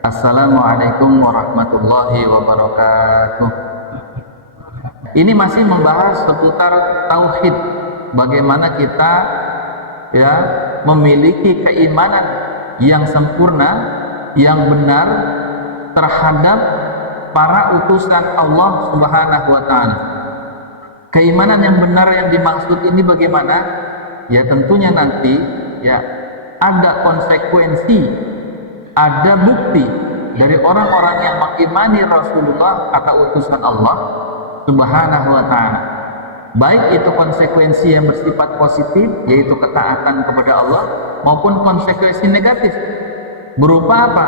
Assalamualaikum warahmatullahi wabarakatuh. Ini masih membahas seputar tauhid. Bagaimana kita memiliki keimanan yang sempurna, yang benar terhadap para utusan Allah Subhanahu wa taala. Keimanan yang benar yang dimaksud ini bagaimana? Ya tentunya nanti ada konsekuensi, ada bukti dari orang-orang yang mengimani Rasulullah atau utusan Allah Subhanahu wa taala. Baik itu konsekuensi yang bersifat positif, yaitu ketaatan kepada Allah, maupun konsekuensi negatif berupa apa?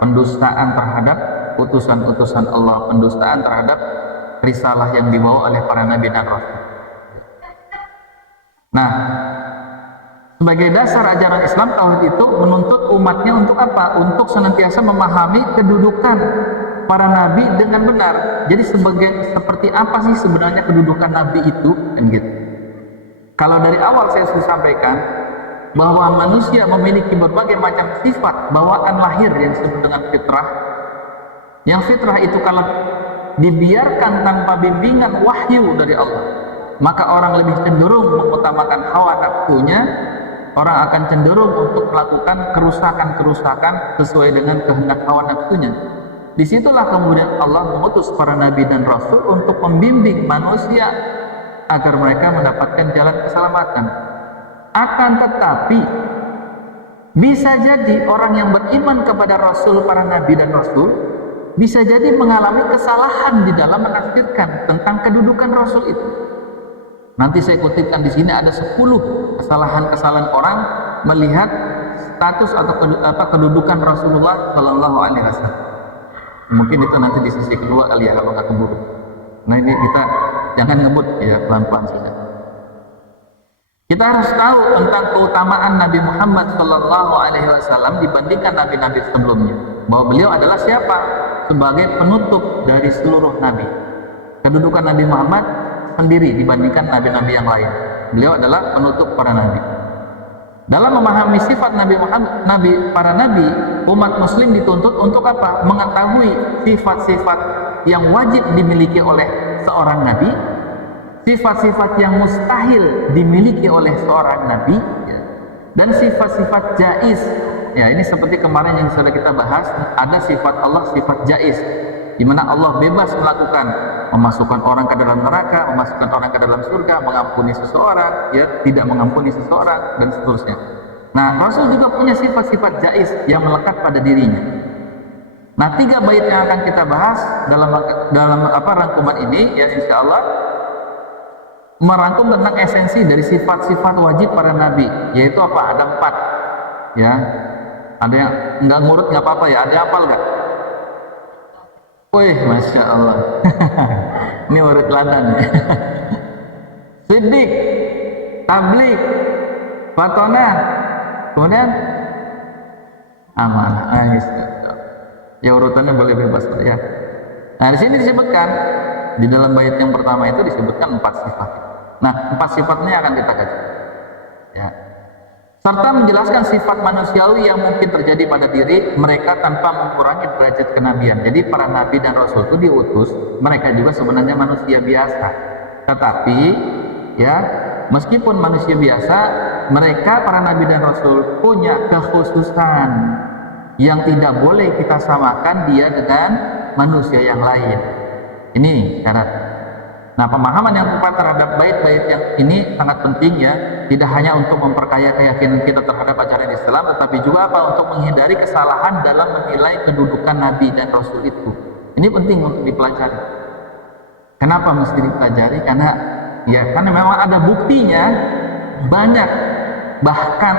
Pendustaan terhadap utusan-utusan Allah, pendustaan terhadap risalah yang dibawa oleh para nabi dan rasul. Nah, sebagai dasar ajaran Islam, tauhid itu menuntut umatnya untuk apa? Untuk senantiasa memahami kedudukan para nabi dengan benar. Jadi seperti apa sih sebenarnya kedudukan nabi itu? Kan gitu. Kalau dari awal saya sudah sampaikan bahwa manusia memiliki berbagai macam sifat bawaan lahir yang disebut dengan fitrah. Yang fitrah itu kalau dibiarkan tanpa bimbingan wahyu dari Allah, maka orang lebih cenderung mengutamakan hawa nafsunya. Orang akan cenderung untuk melakukan kerusakan-kerusakan sesuai dengan kehendak hawa nafsunya. Disitulah kemudian Allah mengutus para nabi dan rasul untuk membimbing manusia agar mereka mendapatkan jalan keselamatan. Akan tetapi bisa jadi orang yang beriman kepada rasul, para nabi dan rasul, bisa jadi mengalami kesalahan di dalam menafsirkan tentang kedudukan rasul itu. Nanti saya kutipkan di sini ada 10 kesalahan-kesalahan orang melihat status atau kedudukan Rasulullah Shallallahu Alaihi Wasallam. Mungkin itu nanti di sesi kedua kali ya, kalau nggak keburu. Nah ini kita jangan ngebut ya, pelan-pelan saja. Kita harus tahu tentang keutamaan Nabi Muhammad Shallallahu Alaihi Wasallam dibandingkan nabi-nabi sebelumnya. Bahwa beliau adalah siapa? Sebagai penutup dari seluruh nabi. Kedudukan Nabi Muhammad sendiri dibandingkan nabi-nabi yang lain. Beliau adalah penutup para nabi. Dalam memahami sifat Nabi Muhammad, para nabi, umat muslim dituntut untuk apa? Mengetahui sifat-sifat yang wajib dimiliki oleh seorang nabi, sifat-sifat yang mustahil dimiliki oleh seorang nabi, dan sifat-sifat jaiz. Ya, ini seperti kemarin yang sudah kita bahas, ada sifat Allah, sifat jaiz, di mana Allah bebas melakukan, memasukkan orang ke dalam neraka, memasukkan orang ke dalam surga, mengampuni seseorang, tidak mengampuni seseorang, dan seterusnya. Nah, Rasul juga punya sifat-sifat jaiz yang melekat pada dirinya. Nah, 3 bait yang akan kita bahas dalam rangkuman ini, ya insya Allah merangkum tentang esensi dari sifat-sifat wajib para nabi, yaitu apa? Ada 4. Ya, ada yang nggak ngurut nggak apa-apa ya, ada yang hafal nggak? Wih, Masya Allah. Ini urut ladan ya. Siddiq, tablik, fatonah, kemudian amanah. Ya urutannya boleh bebas ya. Nah di sini disebutkan, di dalam bait yang pertama itu disebutkan 4 sifat. Nah 4 sifatnya akan kita kaji. Ya. Serta menjelaskan sifat manusiawi yang mungkin terjadi pada diri mereka tanpa mengurangi derajat kenabian. Jadi para nabi dan rasul itu diutus, mereka juga sebenarnya manusia biasa. Tetapi ya, meskipun manusia biasa, mereka para nabi dan rasul punya kekhususan yang tidak boleh kita samakan dia dengan manusia yang lain. Ini syarat. Nah, pemahaman yang tepat terhadap bait-bait yang ini sangat penting ya, tidak hanya untuk memperkaya keyakinan kita terhadap ajaran Islam, tetapi juga apa? Untuk menghindari kesalahan dalam menilai kedudukan Nabi dan Rasul itu. Ini penting untuk dipelajari. Kenapa mesti dipelajari? Karena memang ada buktinya banyak. Bahkan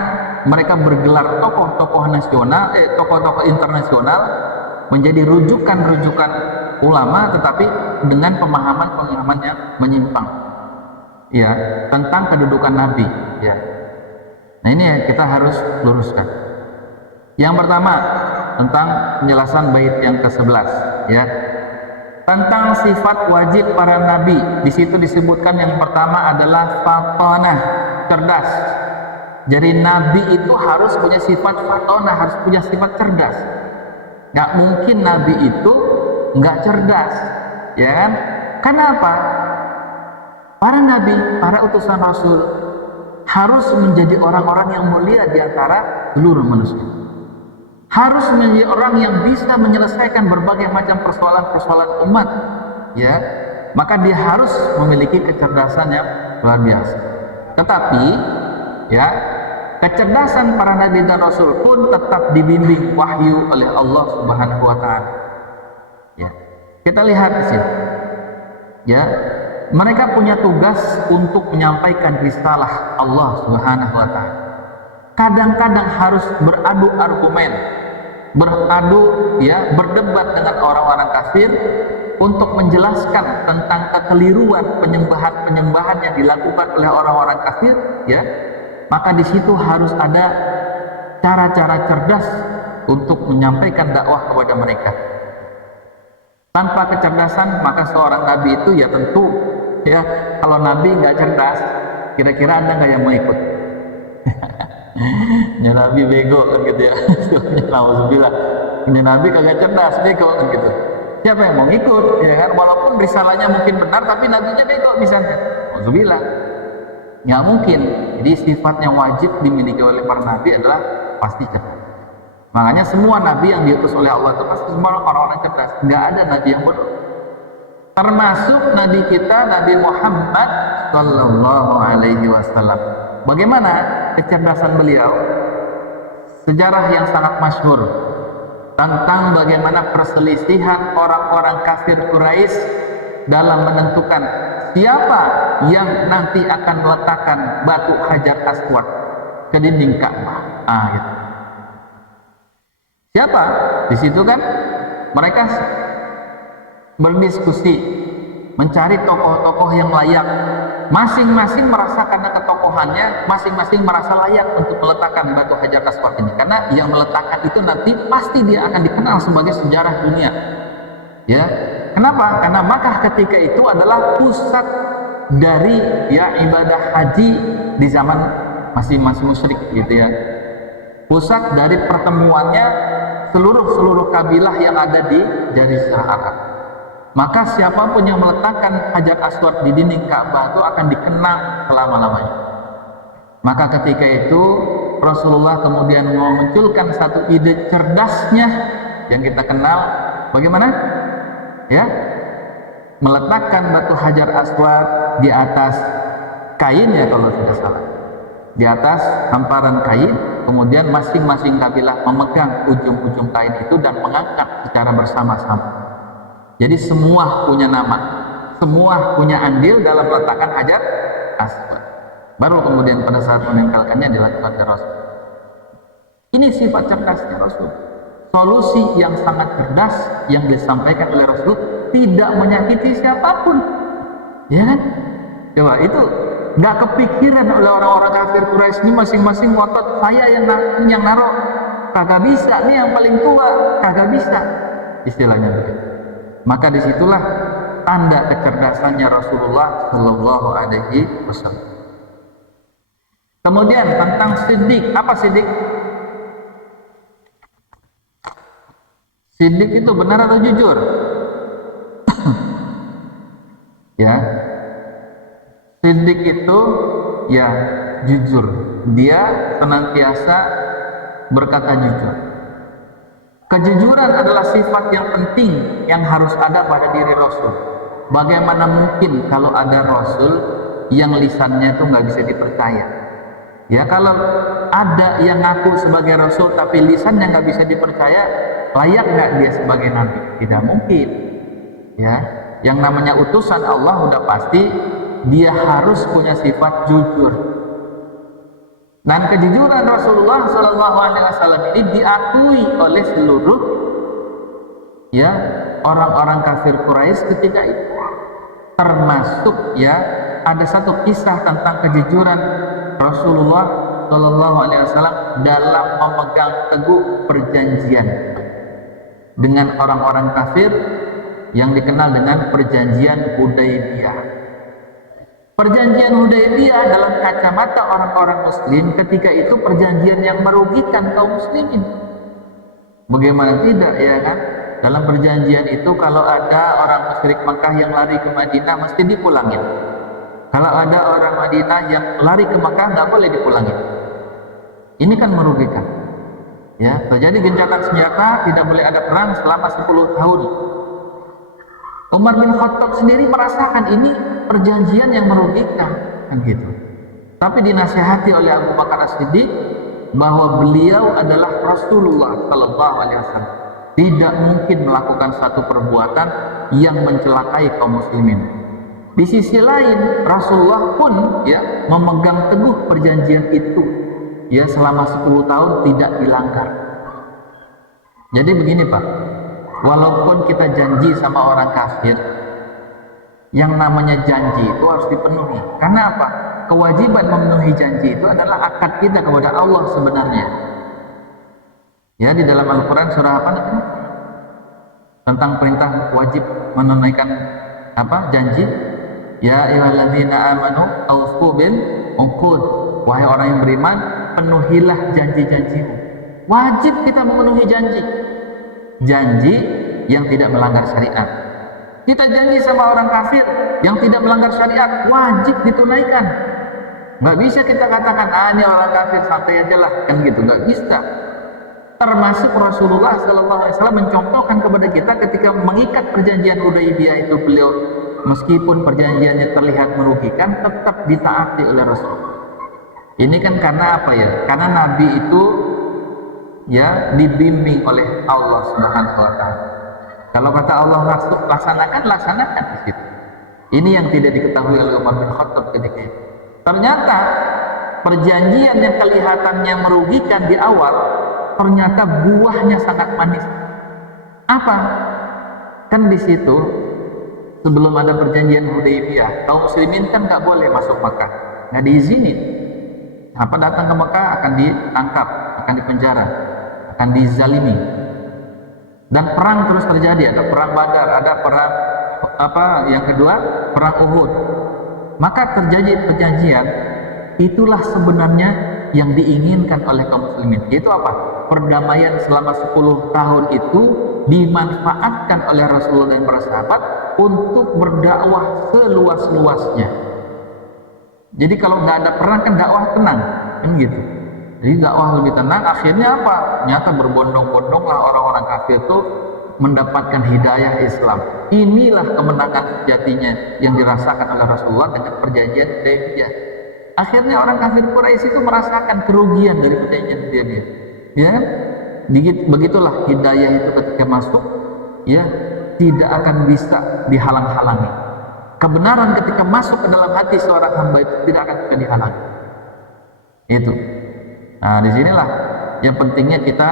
mereka bergelar tokoh-tokoh nasional, tokoh-tokoh internasional menjadi rujukan-rujukan ulama, tetapi dengan pemahaman-pemahaman yang menyimpang ya tentang kedudukan nabi ya. Nah ini yang kita harus luruskan. Yang pertama tentang penjelasan bait yang ke-11 ya, tentang sifat wajib para nabi. Di situ disebutkan yang pertama adalah fatonah, cerdas. Jadi nabi itu harus punya sifat fatonah, harus punya sifat cerdas. Nggak mungkin Nabi itu nggak cerdas, ya kan? Kenapa? Para Nabi, para utusan Rasul harus menjadi orang-orang yang mulia di antara seluruh manusia. Harus menjadi orang yang bisa menyelesaikan berbagai macam persoalan-persoalan umat, ya. Maka dia harus memiliki kecerdasan yang luar biasa. Tetapi, ya, kecerdasan para nabi dan rasul pun tetap dibimbing wahyu oleh Allah Subhanahu wa taala. Ya. Kita lihat di sini. Ya, mereka punya tugas untuk menyampaikan risalah Allah Subhanahu wa taala. Kadang-kadang harus beradu argumen, berdebat dengan orang-orang kafir untuk menjelaskan tentang kekeliruan penyembahan yang dilakukan oleh orang-orang kafir, ya. Maka di situ harus ada cara-cara cerdas untuk menyampaikan dakwah kepada mereka. Tanpa kecerdasan, maka seorang nabi itu ya tentu, ya, kalau nabi nggak cerdas, kira-kira Anda nggak yang mau ikut? Ya nabi bego kan gitu ya. Alhamdulillah. Ini nabi kagak cerdas, bego kan gitu. Siapa yang mau ikut? Ya kan, walaupun risalahnya mungkin benar tapi nabinya bego misalnya. Alhamdulillah. Nggak mungkin. Jadi sifat yang wajib dimiliki oleh para nabi adalah pasti cerdas. Makanya semua nabi yang diutus oleh Allah itu pasti semua orang-orang cerdas. Nggak ada nabi yang bodoh. Termasuk nabi kita, Nabi Muhammad Sallallahu Alaihi Wasallam. Bagaimana kecerdasan beliau? Sejarah yang sangat masyhur tentang bagaimana perselisihan orang-orang kafir Quraisy dalam menentukan siapa yang nanti akan meletakkan batu Hajar Aswad ke dinding Ka'bah. Gitu. Siapa? Di situ kan mereka berdiskusi, mencari tokoh-tokoh yang layak. Masing-masing merasa karena ketokohannya, masing-masing merasa layak untuk meletakkan batu Hajar Aswad ini. Karena yang meletakkan itu nanti pasti dia akan dikenal sebagai sejarah dunia. Ya, kenapa? Karena Makkah ketika itu adalah pusat dari ibadah haji di zaman masih musyrik gitu ya. Pusat dari pertemuannya seluruh kabilah yang ada di Jazirah Arab. Maka siapapun yang meletakkan Hajar Aswad di dinding Ka'bah itu akan dikenal selama-lamanya. Maka ketika itu Rasulullah kemudian memunculkan satu ide cerdasnya yang kita kenal bagaimana? Ya, meletakkan batu Hajar Aswad di atas kain, ya kalau tidak salah, di atas hamparan kain, kemudian masing-masing kabilah memegang ujung-ujung kain itu dan mengangkat secara bersama-sama. Jadi semua punya nama, semua punya andil dalam meletakkan Hajar Aswad. Baru kemudian pada saat menempelkannya dilakukan oleh Rasul. Ini sifat cerdasnya Rasul. Solusi yang sangat cerdas yang disampaikan oleh Rasul, tidak menyakiti siapapun. Ya kan? Coba itu nggak kepikiran oleh orang-orang kafir Quraisy ini, masing-masing ngotot saya yang naruh, kagak bisa, nih yang paling tua kagak bisa, istilahnya begitu. Maka disitulah tanda kecerdasannya Rasulullah Shallallahu Alaihi Wasallam. Kemudian tentang Siddiq, apa Siddiq? Siddiq itu benar atau jujur? Ya, Siddiq itu ya jujur. Dia senantiasa berkata jujur. Kejujuran adalah sifat yang penting yang harus ada pada diri Rasul. Bagaimana mungkin kalau ada Rasul yang lisannya itu nggak bisa dipercaya? Ya, kalau ada yang ngaku sebagai Rasul tapi lisannya nggak bisa dipercaya, layak nggak dia sebagai Nabi? Tidak mungkin. Ya, yang namanya utusan Allah udah pasti dia harus punya sifat jujur. Dan kejujuran Rasulullah Shallallahu Alaihi Wasallam ini diakui oleh seluruh orang-orang kafir Quraisy ketika itu. Termasuk ada satu kisah tentang kejujuran Rasulullah Shallallahu Alaihi Wasallam dalam memegang teguh perjanjian dengan orang-orang kafir yang dikenal dengan perjanjian Hudaybiyah. Perjanjian Hudaybiyah dalam kacamata orang-orang muslim ketika itu perjanjian yang merugikan kaum muslimin. Bagaimana tidak, ya kan? Dalam perjanjian itu kalau ada orang musyrik Makkah yang lari ke Madinah mesti dipulangin. Kalau ada orang Madinah yang lari ke Makkah nggak boleh dipulangin. Ini kan merugikan. Ya, terjadi gencatan senjata, tidak boleh ada perang selama 10 tahun. Umar bin Khattab sendiri merasakan ini perjanjian yang merugikan, kan gitu. Tapi dinasihati oleh Abu Bakar As-Siddiq bahwa beliau adalah Rasulullah Sallallahu Alaihi Wasallam, tidak mungkin melakukan satu perbuatan yang mencelakai kaum muslimin. Di sisi lain, Rasulullah pun ya memegang teguh perjanjian itu, ya selama 10 tahun tidak dilanggar. Jadi begini Pak, walaupun kita janji sama orang kafir, yang namanya janji itu harus dipenuhi. Karena apa? Kewajiban memenuhi janji itu adalah akad kita kepada Allah sebenarnya. Ya, di dalam Al-Quran surah apa itu? Tentang perintah wajib menunaikan apa? Janji. Ya ayyuhalladzina amanu aufu bil uqud. Wahai orang yang beriman, penuhilah janji-janjimu. Wajib kita memenuhi janji. Janji yang tidak melanggar syariat. Kita janji sama orang kafir yang tidak melanggar syariat, wajib ditunaikan. Nggak bisa kita katakan, ini orang kafir santai aja lah, kan gitu. Nggak bisa. Termasuk Rasulullah SAW mencontohkan kepada kita ketika mengikat perjanjian Hudaybiyah itu, beliau meskipun perjanjiannya terlihat merugikan, tetap ditaati oleh Rasul. Ini kan karena apa ya? Karena Nabi itu ya dibimbing oleh Allah Subhanahu wa Ta'ala. Kalau kata Allah laksanakan di situ. Ini yang tidak diketahui oleh Umar bin Khattab ketika itu. Ternyata perjanjian yang kelihatannya merugikan di awal, ternyata buahnya sangat manis. Apa? Kan di situ sebelum ada perjanjian Hudaybiyah, kaum muslimin kan nggak boleh masuk Makkah, nggak diizinin. Apa datang ke Makkah akan ditangkap, akan dipenjara, akan dizalimi. Dan perang terus terjadi, ada perang Badar, ada perang yang kedua, perang Uhud. Maka terjadi perjanjian, itulah sebenarnya yang diinginkan oleh kaum muslimin. Itu apa? Perdamaian selama 10 tahun itu dimanfaatkan oleh Rasulullah dan para sahabat untuk berdakwah seluas-luasnya. Jadi kalau nggak ada perang kan dakwah tenang, kan gitu. Jadi dakwah lebih tenang, akhirnya apa? Ternyata berbondong-bondonglah orang-orang kafir itu mendapatkan hidayah Islam. Inilah kemenangan sejatinya yang dirasakan oleh Rasulullah dengan perjanjian Hudaybiyah. Akhirnya orang kafir Quraisy itu merasakan kerugian dari perjanjian Hudaybiyah. Ya, begitulah hidayah itu ketika masuk, ya tidak akan bisa dihalang-halangi. Kebenaran ketika masuk ke dalam hati seorang hamba itu tidak akan bisa dihalangi. Itu. Nah, disinilah yang pentingnya kita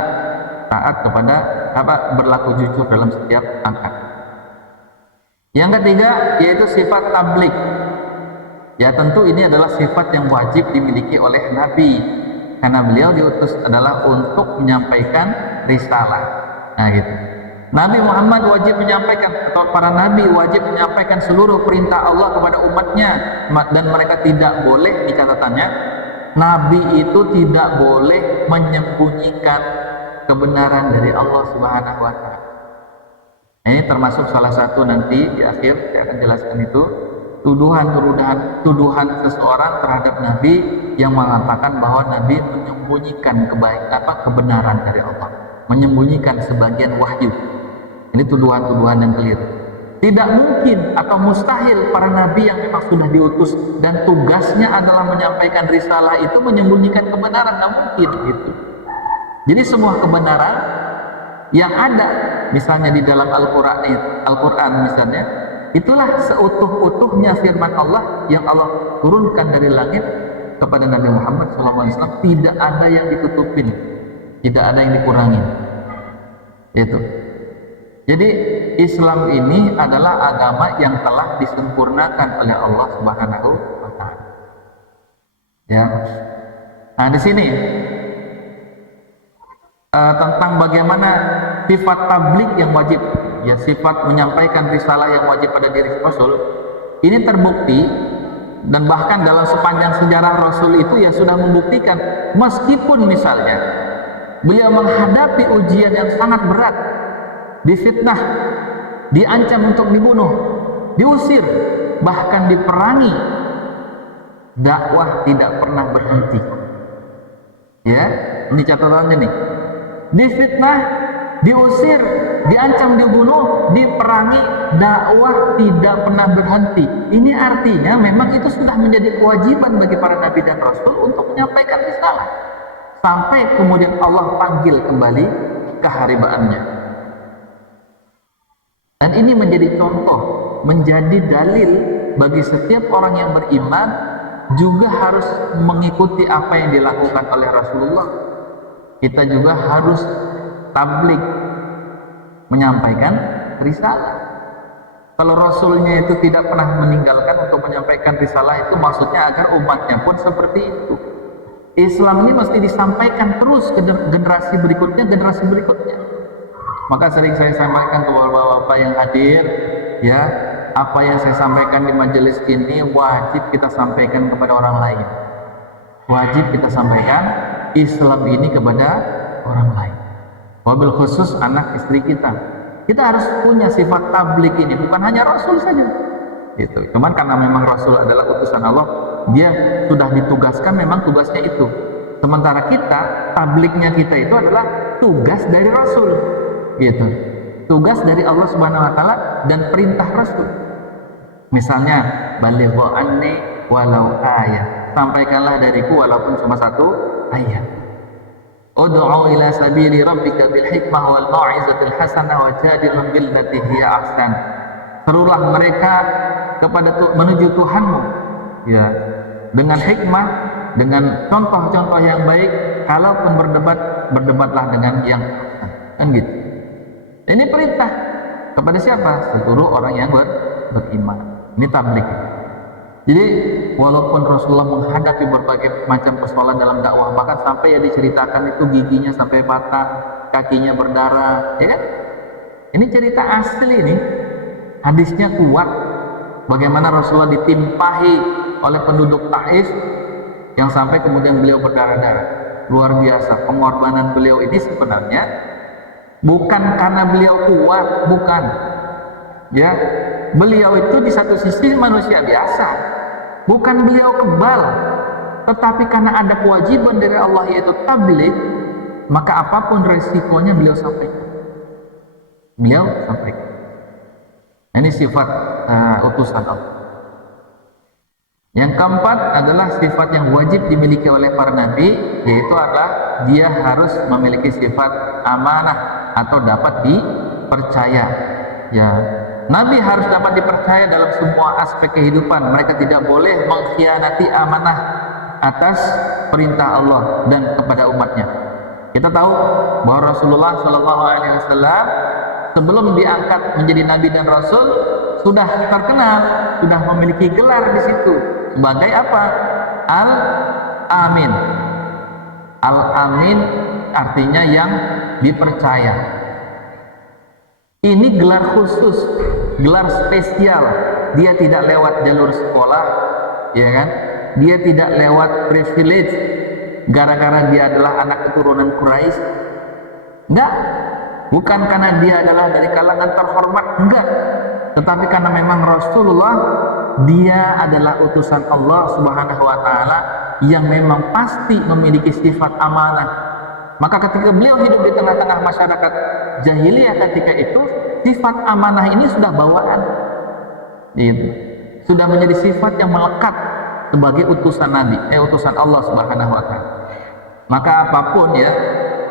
taat kepada berlaku jujur dalam setiap akad. Yang ketiga yaitu sifat tabligh. Ya tentu ini adalah sifat yang wajib dimiliki oleh Nabi, karena beliau diutus adalah untuk menyampaikan risalah. Nah gitu. Nabi Muhammad wajib menyampaikan, atau para nabi wajib menyampaikan seluruh perintah Allah kepada umatnya, dan mereka tidak boleh, di catatannya, Nabi itu tidak boleh menyembunyikan kebenaran dari Allah Subhanahu wa Ta'ala. Ini termasuk salah satu nanti di akhir saya akan jelaskan itu, tuduhan seseorang terhadap Nabi yang mengatakan bahwa Nabi menyembunyikan kebenaran dari Allah, menyembunyikan sebagian wahyu. Ini tuduhan-tuduhan yang keliru. Tidak mungkin atau mustahil para nabi yang memang sudah diutus dan tugasnya adalah menyampaikan risalah itu menyembunyikan kebenaran, tidak mungkin gitu. Jadi semua kebenaran yang ada misalnya di dalam Al-Quran misalnya, itulah seutuh-utuhnya firman Allah yang Allah turunkan dari langit kepada Nabi Muhammad SAW. Tidak ada yang ditutupin, tidak ada yang dikurangin. Itu. Jadi Islam ini adalah agama yang telah disempurnakan oleh Allah Subhanahu wa Ta'ala. Ya. Nah, di sini tentang bagaimana sifat tabligh yang wajib, ya sifat menyampaikan risalah yang wajib pada diri Rasul, ini terbukti dan bahkan dalam sepanjang sejarah Rasul itu ya sudah membuktikan, meskipun misalnya beliau menghadapi ujian yang sangat berat, difitnah, diancam untuk dibunuh, diusir, bahkan diperangi, dakwah tidak pernah berhenti. Ya, ini catatannya nih. Difitnah, diusir, diancam dibunuh, diperangi, dakwah tidak pernah berhenti. Ini artinya memang itu sudah menjadi kewajiban bagi para nabi dan rasul untuk menyampaikan risalah sampai kemudian Allah panggil kembali keharibaannya. Dan ini menjadi contoh, menjadi dalil bagi setiap orang yang beriman juga harus mengikuti apa yang dilakukan oleh Rasulullah. Kita juga harus tabligh, menyampaikan risalah. Kalau Rasulnya itu tidak pernah meninggalkan untuk menyampaikan risalah, itu maksudnya agar umatnya pun seperti itu. Islam ini mesti disampaikan terus ke generasi berikutnya, generasi berikutnya. Maka sering saya sampaikan ke bapak-bapak yang hadir, ya, apa yang saya sampaikan di majelis ini wajib kita sampaikan kepada orang lain. Wajib kita sampaikan Islam ini kepada orang lain. Wabil khusus anak istri kita. Kita harus punya sifat tabligh ini, bukan hanya Rasul saja. Gitu. Cuman karena memang Rasul adalah utusan Allah, dia sudah ditugaskan memang tugasnya itu. Sementara kita, tablighnya kita itu adalah tugas dari Rasul. Gitu. Tugas dari Allah Subhanahu wa taala dan perintah Rasul. Misalnya, balighu anni walau ayat. Sampaikanlah dariku walaupun cuma satu ayat. Ud'u ila sabili rabbika bil hikmah wal mau'izatil hasanah wajadilhum billati hiya ahsan. Serulah mereka kepada menuju Tuhanmu, ya, dengan hikmah, dengan contoh-contoh yang baik. Kalaupun berdebat, berdebatlah dengan yang ahsan. Kan gitu. Ini perintah kepada siapa? Seluruh orang yang beriman. Ini tabligh. Jadi walaupun Rasulullah menghadapi berbagai macam persoalan dalam dakwah, bahkan sampai ya diceritakan itu giginya sampai patah, kakinya berdarah, ya kan? Ini cerita asli nih. Hadisnya kuat. Bagaimana Rasulullah ditimpahi oleh penduduk Taif yang sampai kemudian beliau berdarah-darah. Luar biasa pengorbanan beliau ini sebenarnya bukan karena beliau kuat, bukan. Ya, beliau itu di satu sisi manusia biasa, bukan beliau kebal, tetapi karena ada kewajiban dari Allah yaitu tabligh, maka apapun resikonya beliau sampaikan. Beliau sampaikan. Ini sifat utusan Allah. Yang keempat adalah sifat yang wajib dimiliki oleh para nabi, yaitu adalah dia harus memiliki sifat amanah atau dapat dipercaya. Ya, nabi harus dapat dipercaya dalam semua aspek kehidupan. Mereka tidak boleh mengkhianati amanah atas perintah Allah dan kepada umatnya. Kita tahu bahwa Rasulullah SAW sebelum diangkat menjadi nabi dan rasul sudah terkenal, sudah memiliki gelar di situ sebagai apa? Al-Amin. Al-Amin artinya yang dipercaya. Ini gelar khusus, gelar spesial. Dia tidak lewat jalur sekolah, ya kan? Dia tidak lewat privilege gara-gara dia adalah anak keturunan Quraisy. Enggak. Bukan karena dia adalah dari kalangan terhormat, enggak. Tetapi karena memang Rasulullah, dia adalah utusan Allah Subhanahu wa taala yang memang pasti memiliki sifat amanah. Maka ketika beliau hidup di tengah-tengah masyarakat jahiliyah ketika itu, sifat amanah ini sudah bawaan. Gitu. Sudah menjadi sifat yang melekat sebagai utusan Nabi, utusan Allah Subhanahu wa taala. Maka apapun ya,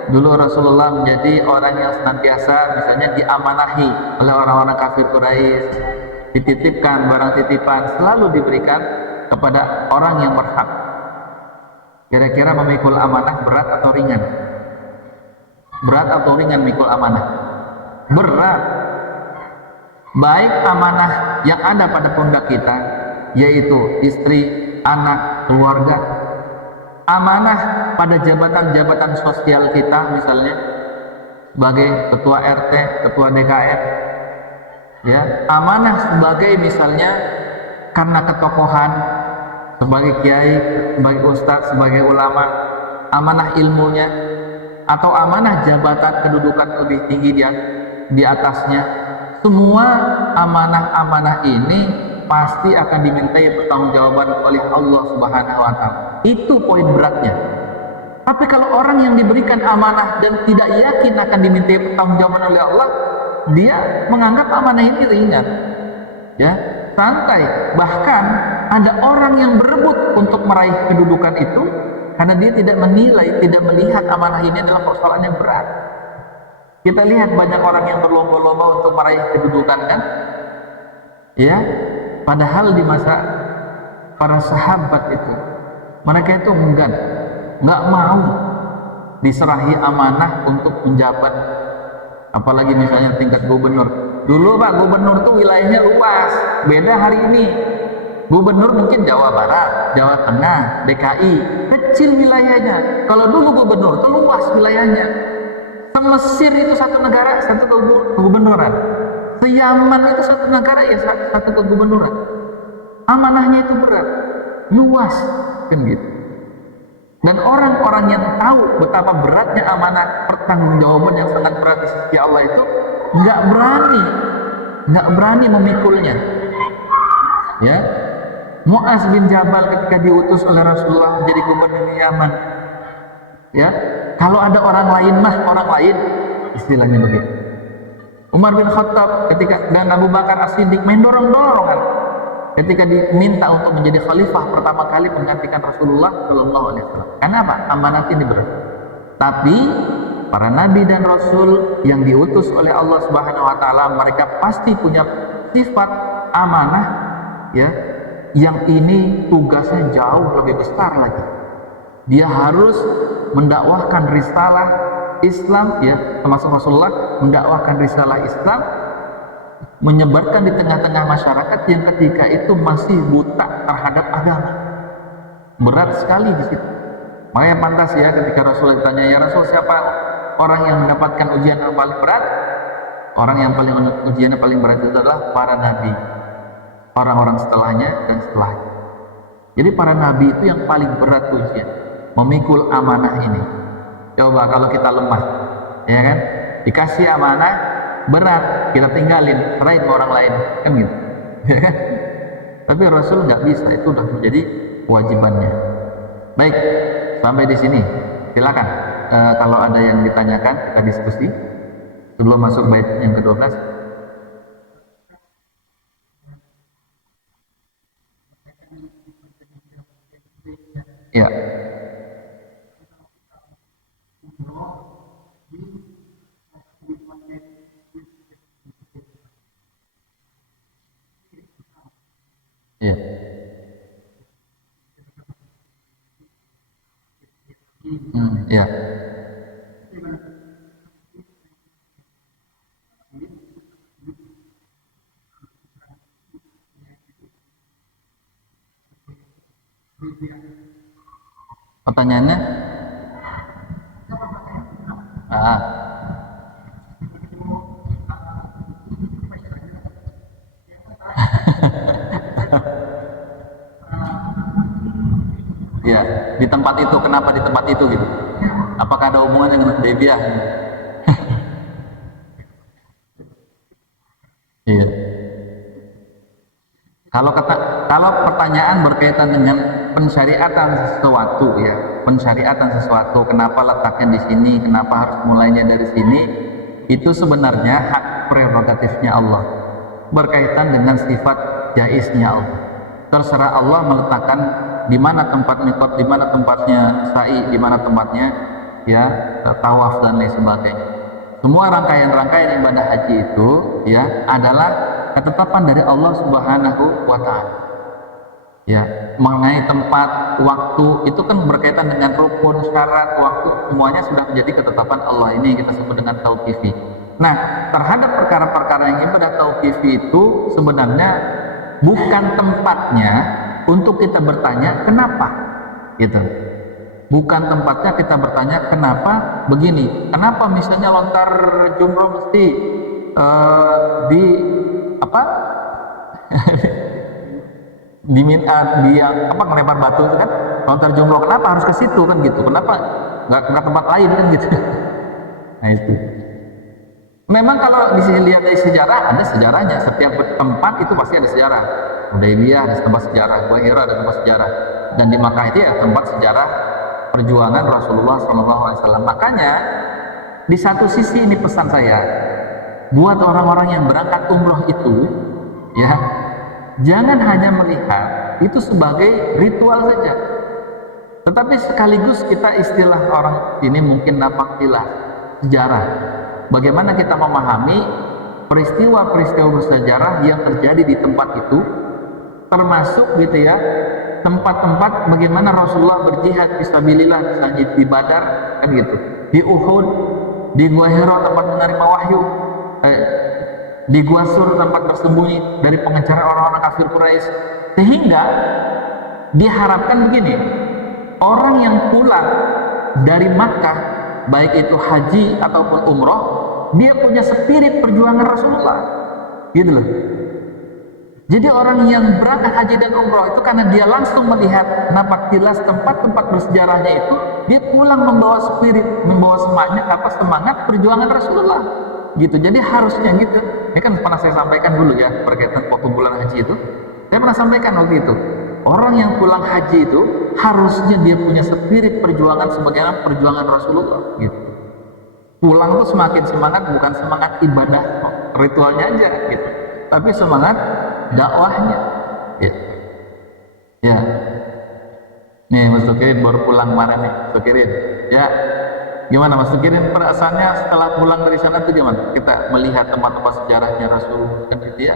dulu Rasulullah menjadi orang yang senantiasa misalnya diamanahi oleh orang-orang kafir Quraisy, dititipkan barang titipan selalu diberikan kepada orang yang berhak. Kira-kira memikul amanah berat atau ringan? Berat atau ringan memikul amanah? Berat. Baik amanah yang ada pada pundak kita, yaitu istri, anak, keluarga. Amanah pada jabatan-jabatan sosial kita, misalnya sebagai ketua RT, ketua DKR, ya, amanah sebagai misalnya karena ketokohan, sebagai kiai, sebagai ustadz, sebagai ulama, amanah ilmunya, atau amanah jabatan kedudukan lebih tinggi dia di atasnya, semua amanah-amanah ini pasti akan dimintai pertanggungjawaban oleh Allah Subhanahu wa taala. Itu poin beratnya. Tapi kalau orang yang diberikan amanah dan tidak yakin akan dimintai pertanggungjawaban oleh Allah, dia menganggap amanah ini ringan. Ya, santai. Bahkan ada orang yang berebut untuk meraih kedudukan itu karena dia tidak menilai, tidak melihat amanah ini adalah persoalan yang berat. Kita lihat banyak orang yang berlomba-lomba untuk meraih kedudukan, kan? Ya, padahal di masa para sahabat itu, mereka itu nggak mau diserahi amanah untuk menjabat, apalagi misalnya tingkat gubernur. Dulu Pak, gubernur tuh wilayahnya luas, beda hari ini. Gubernur mungkin Jawa Barat, Jawa Tengah, DKI, kecil wilayahnya. Kalau dulu gubernur tuh luas wilayahnya. Mesir itu satu negara, satu kegubernuran. Yaman itu satu negara, ya satu kegubernuran. Amanahnya itu berat, luas, kan gitu. Dan orang-orang yang tahu betapa beratnya amanah pertanggungjawaban yang sangat berat di sisi Allah itu nggak berani memikulnya. Ya, Mu'az bin Jabal ketika diutus oleh Rasulullah menjadi gubernur Yaman, ya, kalau ada orang lain, istilahnya begitu. Umar bin Khattab dan Abu Bakar As-Siddiq main dorong-dorongan ketika diminta untuk menjadi khalifah pertama kali menggantikan Rasulullah Shallallahu Alaihi Wasallam. Kenapa? Amanat ini berat. Tapi para nabi dan rasul yang diutus oleh Allah Subhanahu Wa Taala, mereka pasti punya sifat amanah, ya, yang ini tugasnya jauh lebih besar lagi. Dia harus mendakwahkan risalah Islam, ya, termasuk Rasulullah mendakwahkan risalah Islam, menyebarkan di tengah-tengah masyarakat yang ketika itu masih buta terhadap agama. Berat sekali di situ. Makanya pantas ya ketika Rasul ditanya, ya Rasul, siapa orang yang mendapatkan ujian yang paling berat? Orang yang ujian yang paling berat itu adalah para nabi, orang-orang setelahnya dan setelahnya. Jadi para nabi itu yang paling berat ujian, memikul amanah ini. Coba kalau kita lemah, ya kan, dikasih amanah berat, kita tinggalin, serahin ke orang lain, kan gitu. Tapi Rasul nggak bisa, itu udah menjadi kewajibannya. Baik, sampai di sini. Silakan kalau ada yang ditanyakan, kita diskusi sebelum masuk bait yang ke-12. Ya. Ya. Ya. Pertanyaannya, ya, di tempat itu, kenapa di tempat itu gitu? Apakah ada hubungannya dengan Hudaybiyah? Iya. Kalau pertanyaan berkaitan dengan pensyariatan sesuatu, ya, pensyariatan sesuatu, kenapa letaknya di sini, kenapa harus mulainya dari sini, itu sebenarnya hak prerogatifnya Allah, berkaitan dengan sifat jaiznya Allah. Terserah Allah meletakkan di mana tempat mikot, di mana tempatnya sa'i, di mana tempatnya, ya, tawaf dan lain sebagainya. Semua rangkaian-rangkaian ibadah haji itu, ya, adalah ketetapan dari Allah Subhanahu wa Ta'ala. Ya, mengenai tempat, waktu, itu kan berkaitan dengan rukun, syarat, waktu, semuanya sudah menjadi ketetapan Allah. Ini kita sebut dengan tauqifi. Nah, terhadap perkara-perkara yang ibadah tauqifi itu sebenarnya bukan tempatnya untuk kita bertanya kenapa, gitu. Bukan tempatnya kita bertanya kenapa begini, kenapa misalnya lontar jumroh mesti di apa diminta dia apa ngelempar batu itu kan, lontar jumroh kenapa harus ke situ kan gitu, kenapa nggak tempat lain kan gitu. Nah itu. Memang kalau dilihat dari sejarah, ada sejarahnya. Setiap tempat itu pasti ada sejarah. Hudaybiyah ada tempat sejarah, Gua Hira ada tempat sejarah, dan di Makkah itu ya tempat sejarah perjuangan Rasulullah SAW. Makanya di satu sisi ini pesan saya buat orang-orang yang berangkat umroh itu, ya, jangan hanya melihat itu sebagai ritual saja, tetapi sekaligus kita istilah orang ini mungkin napaktilah sejarah. Bagaimana kita memahami peristiwa-peristiwa bersejarah yang terjadi di tempat itu, termasuk gitu ya, tempat-tempat bagaimana Rasulullah berjihad fisabilillah, misalnya di Badar kan gitu, di Uhud, di Gua Hira tempat menerima wahyu, di Gua Sur tempat bersembunyi dari pengejaran orang-orang kafir Quraisy. Sehingga diharapkan begini, orang yang pulang dari Makkah, baik itu haji ataupun umroh, dia punya spirit perjuangan Rasulullah, gitu loh. Jadi orang yang berangkat haji dan umroh itu karena dia langsung melihat napaktilas tempat-tempat bersejarahnya itu, dia pulang membawa spirit, membawa semangat perjuangan Rasulullah, gitu. Jadi harusnya gitu. Ini kan pernah saya sampaikan dulu ya berkaitan waktu bulan haji itu. Saya pernah sampaikan waktu itu, orang yang pulang haji itu harusnya dia punya spirit perjuangan sebagaimana perjuangan Rasulullah, gitu. Pulang tuh semakin semangat, bukan semangat ibadah ritualnya aja gitu, tapi semangat dakwahnya, ya. Ya. Nih Mas Tukirin baru pulang kemarin nih, Tukirin. Ya. Gimana Mas Tukirin perasaannya setelah pulang dari sana tuh gimana? Kita melihat tempat-tempat sejarahnya Rasul kan gitu ya.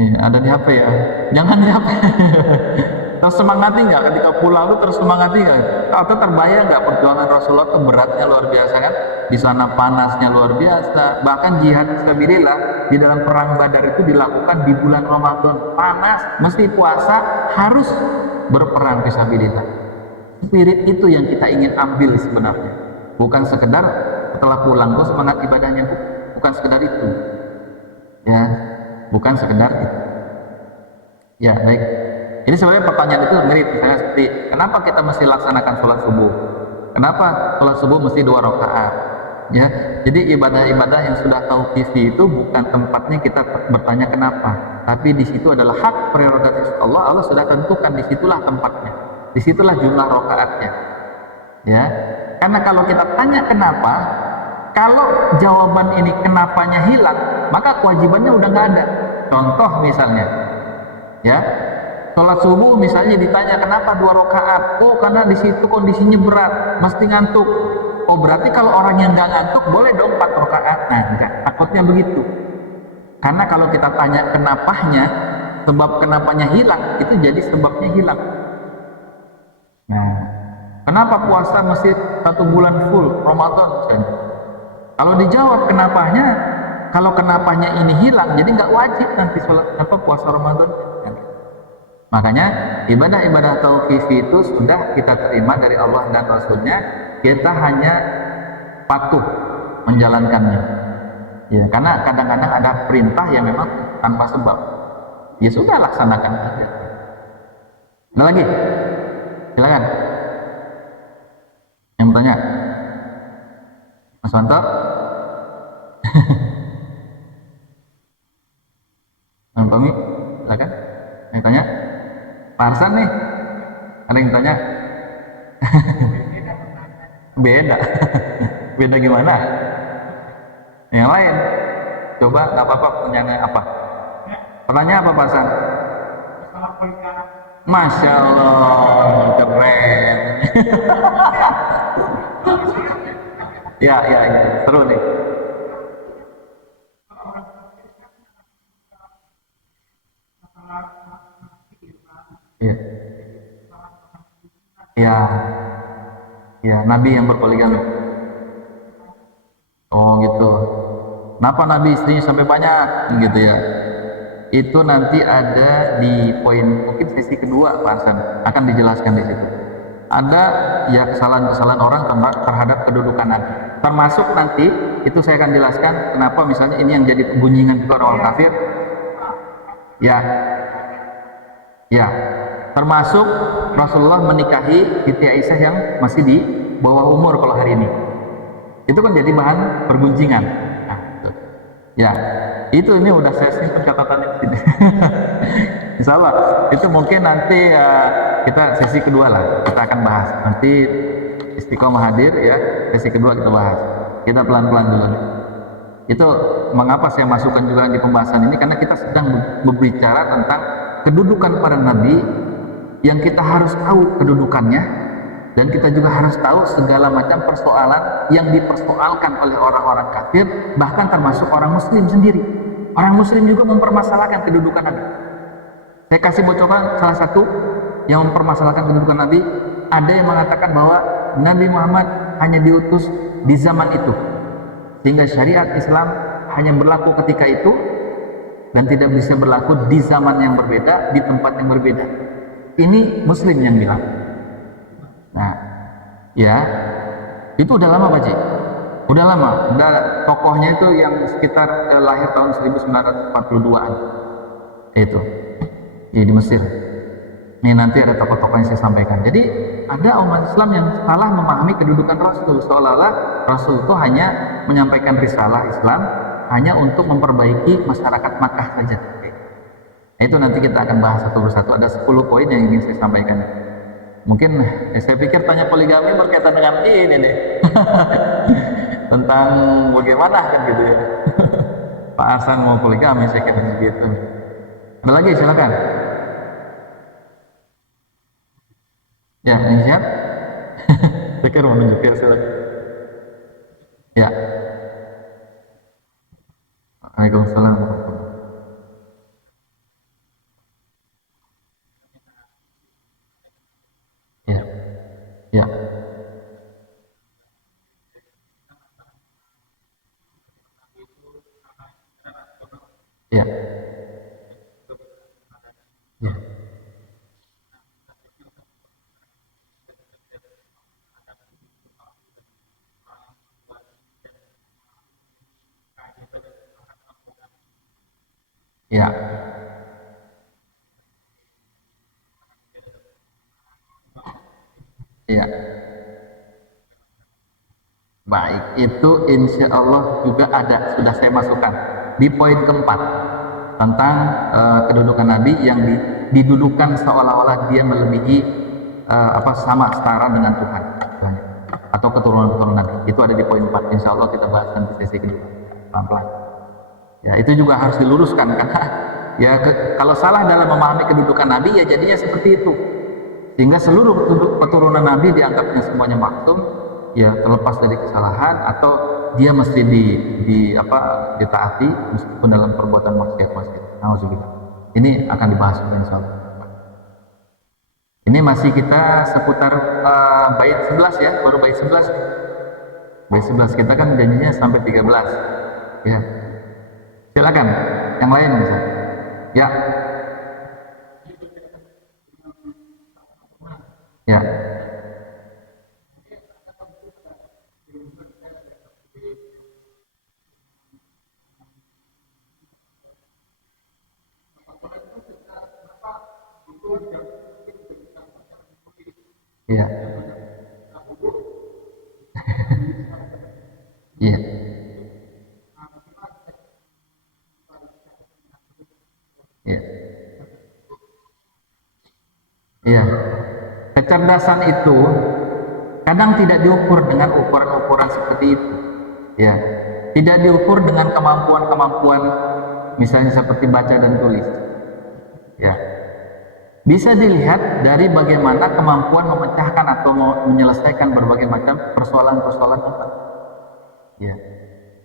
Nih, ada di HP ya. Jangan di HP. Tersemangati nggak ketika pulang lu, tersemangati nggak? Atau terbayang nggak perjuangan Rasulullah itu beratnya luar biasa kan? Di sana panasnya luar biasa. Bahkan jihad fisabilillah di dalam perang Badar itu dilakukan di bulan Ramadan, panas, mesti puasa, harus berperang fisabilillah. Spirit itu yang kita ingin ambil sebenarnya. Bukan sekedar setelah pulang tuh semangat ibadahnya, bukan sekedar itu. Ya, bukan sekedar itu. Ya, baik. Jadi sebenarnya pertanyaan itu mirip, misalnya seperti kenapa kita mesti laksanakan sholat subuh? Kenapa sholat subuh mesti 2 rakaat? Ya, jadi ibadah-ibadah yang sudah tauqifi itu bukan tempatnya kita bertanya kenapa, tapi di situ adalah hak prerogatif Allah. Allah sudah tentukan, disitulah tempatnya, disitulah jumlah rakaatnya. Ya, karena kalau kita tanya kenapa, kalau jawaban ini kenapanya hilang, maka kewajibannya udah nggak ada. Contoh misalnya, ya. Sholat subuh misalnya ditanya kenapa 2 rakaat? Oh karena di situ kondisinya berat, mesti ngantuk. Oh berarti kalau orang yang nggak ngantuk boleh dong 4 rakaat. Nah enggak, takutnya begitu. Karena kalau kita tanya kenapanya, sebab kenapanya hilang, itu jadi sebabnya hilang. Nah, kenapa puasa mesti 1 bulan full Ramadan misalnya? Kalau dijawab kenapanya, kalau kenapanya ini hilang, jadi nggak wajib nanti sholat puasa Ramadan. Makanya ibadah-ibadah tauqifi itu sudah kita terima dari Allah dan Rasulnya, kita hanya patuh menjalankannya. Ya, karena kadang-kadang ada perintah yang memang tanpa sebab. Ya sudah, laksanakan saja. Ada lagi? Silakan. Yang bertanya, Mas Wanto. Bang Tommy, silakan. Yang tanya. Pak Arsan nih, ada yang tanya. Beda. Beda gimana? Yang lain. Coba, nggak apa-apa, pertanyaan apa? Pertanyaan apa Pak Arsan? Masya Allah, keren. Ya, seru nih. Ya, ya, ya, Nabi yang berpoligami. Oh gitu. Kenapa Nabi istrinya sampai banyak, gitu ya? Itu nanti ada di poin mungkin sesi kedua, Pak Hasan, akan dijelaskan di situ. Ada ya kesalahan-kesalahan orang terhadap kedudukan Nabi. Termasuk nanti itu saya akan jelaskan kenapa misalnya ini yang jadi pembunyian juga orang kafir. Ya, ya. Termasuk Rasulullah menikahi Siti Aisyah yang masih di bawah umur kalau hari ini. Itu kan jadi bahan pergunjingan. Nah, itu. Ya, itu ini udah saya simpan catatannya di sini. Insya Allah itu mungkin nanti kita sesi kedua lah, kita akan bahas. Nanti Istiqomah hadir ya, sesi kedua kita bahas. Kita pelan-pelan dulu nih. Itu mengapa saya masukkan juga di pembahasan ini, karena kita sedang berbicara tentang kedudukan para nabi yang kita harus tahu kedudukannya, dan kita juga harus tahu segala macam persoalan yang dipersoalkan oleh orang-orang kafir, bahkan termasuk orang muslim sendiri. Orang muslim juga mempermasalahkan kedudukan nabi. Saya kasih bocoran salah satu yang mempermasalahkan kedudukan nabi. Ada yang mengatakan bahwa Nabi Muhammad hanya diutus di zaman itu, sehingga syariat Islam hanya berlaku ketika itu dan tidak bisa berlaku di zaman yang berbeda, di tempat yang berbeda. Ini muslim yang bilang. Nah, ya, itu udah lama Pak Ji. Udah lama, udah tokohnya itu yang sekitar lahir tahun 1942-an. Itu. Di Mesir. Ini nanti ada tokoh-tokoh yang saya sampaikan. Jadi ada umat Islam yang salah memahami kedudukan Rasul, seolah-olah Rasul itu hanya menyampaikan risalah Islam hanya untuk memperbaiki masyarakat Makkah saja. Nah, itu nanti kita akan bahas satu persatu. Ada 10 poin yang ingin saya sampaikan. Mungkin saya pikir tanya poligami berkaitan dengan ini nih. Tentang bagaimana kan gitu ya. Pak Arsan mau poligami, saya kira begitu. Ada lagi, silakan. Ya, ini siap? Saya kira mau nunjuk ya, silakan. Ya. Waalaikumsalam. Ya. Ya. Ya. Ya. Ya. Ya. Baik, itu insya Allah juga ada, sudah saya masukkan di poin keempat tentang kedudukan Nabi yang didudukan seolah-olah dia melebihi sama setara dengan Tuhan atau keturunan-keturunan Nabi. Itu ada di poin 4. Insya Allah kita bahas di sesi kedua pelan-pelan. Ya, itu juga harus diluruskan karena ya kalau salah dalam memahami kedudukan Nabi ya jadinya seperti itu, sehingga seluruh keturunan Nabi dianggapnya semuanya maksum, ya terlepas dari kesalahan atau dia mesti ditaati meskipun dalam perbuatan maksiat. Nauzubillah. Ini akan dibahas insyaallah. Ini masih kita seputar bait 11 ya, baru bait 11. Bait 11 kita kan janjinya sampai 13. Ya. Silakan. Yang lain misalnya. Ya. Ya. Iya. Iya. Iya. Iya. Kecerdasan itu kadang tidak diukur dengan ukuran-ukuran seperti itu. Ya. Tidak diukur dengan kemampuan-kemampuan misalnya seperti baca dan tulis. Ya. Bisa dilihat dari bagaimana kemampuan memecahkan atau menyelesaikan berbagai macam persoalan-persoalan umat. Ya.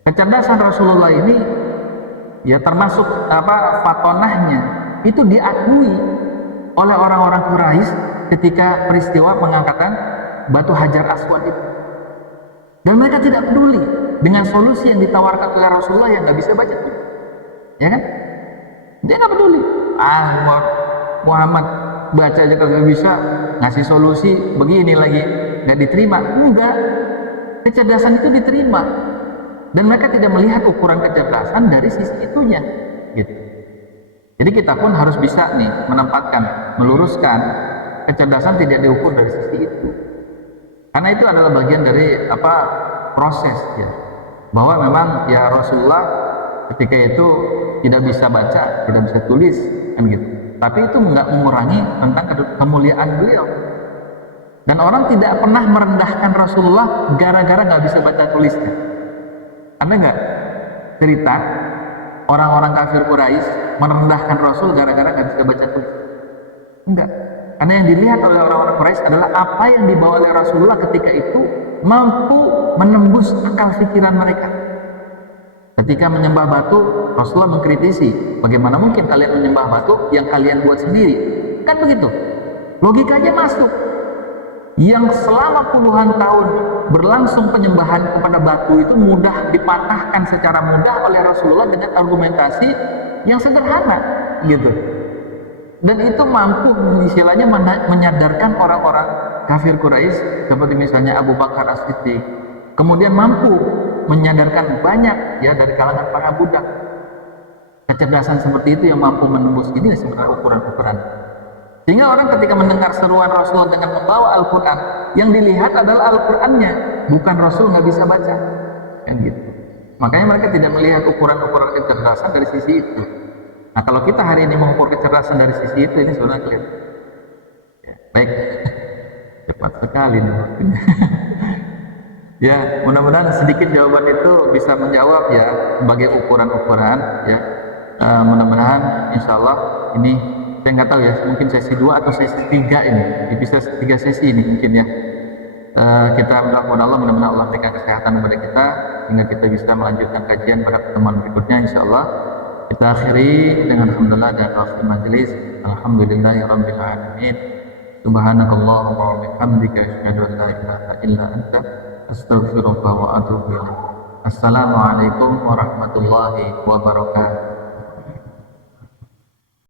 Kecerdasan Rasulullah ini ya termasuk fatonahnya itu diakui oleh orang-orang Quraisy ketika peristiwa pengangkatan batu Hajar Aswad itu. Dan mereka tidak peduli dengan solusi yang ditawarkan oleh Rasulullah yang nggak bisa baca. Ya kan? Dia nggak peduli. Muhammad baca aja kagak bisa, ngasih solusi begini lagi, nggak diterima. Enggak. Kecerdasan itu diterima. Dan mereka tidak melihat ukuran kecerdasan dari sisi itunya. Gitu. Jadi kita pun harus bisa nih menempatkan, meluruskan kecerdasan tidak diukur dari sisi itu. Karena itu adalah bagian dari proses ya. Bahwa memang ya Rasulullah ketika itu tidak bisa baca, tidak bisa tulis kan gitu. Tapi itu nggak mengurangi tentang kemuliaan beliau. Dan orang tidak pernah merendahkan Rasulullah gara-gara nggak bisa baca tulisnya. Ada nggak cerita orang-orang kafir Quraisy merendahkan Rasul gara-gara nggak bisa baca tulis? Enggak. Karena yang dilihat oleh orang-orang Quraisy adalah apa yang dibawa oleh Rasulullah ketika itu mampu menembus akal pikiran mereka. Ketika menyembah batu, Rasulullah mengkritisi, bagaimana mungkin kalian menyembah batu yang kalian buat sendiri? Kan begitu. Logikanya masuk. Yang selama puluhan tahun berlangsung penyembahan kepada batu itu mudah dipatahkan secara mudah oleh Rasulullah dengan argumentasi yang sederhana gitu. Dan itu mampu istilahnya menyadarkan orang-orang kafir Quraisy seperti misalnya Abu Bakar As-Siddiq. Kemudian mampu menyadarkan banyak ya dari kalangan para budak. Kecerdasan seperti itu yang mampu menembus ini sebenarnya ukuran-ukuran. Sehingga orang ketika mendengar seruan Rasulullah dengan membawa Al-Quran, yang dilihat adalah Al-Qurannya, bukan Rasul nggak bisa baca. Kan gitu. Makanya mereka tidak melihat ukuran-ukuran kecerdasan dari sisi itu. Nah kalau kita hari ini mengukur kecerdasan dari sisi itu, ini sebenarnya kelihatan. Ya, baik, cepat sekali nih waktunya. Ya, mudah-mudahan sedikit jawaban itu bisa menjawab ya sebagai ukuran-ukuran ya. Mudah-mudahan insya Allah ini saya nggak tahu ya, mungkin sesi 2 atau sesi 3 ini, bisa 3 sesi ini mungkin ya. Kita berdoa Allah, mudah-mudahan Allah berikan kesehatan kepada kita sehingga kita bisa melanjutkan kajian pada pertemuan berikutnya insya Allah. Kita akhiri dengan alhamdulillah dan akhir majelis. Alhamdulillahirabbil alamin. Subhanakallahumma wa bihamdika asyhadu an la ilaha illa anta astaghfiruka wa atubu ilaik. Assalamualaikum warahmatullahi wabarakatuh.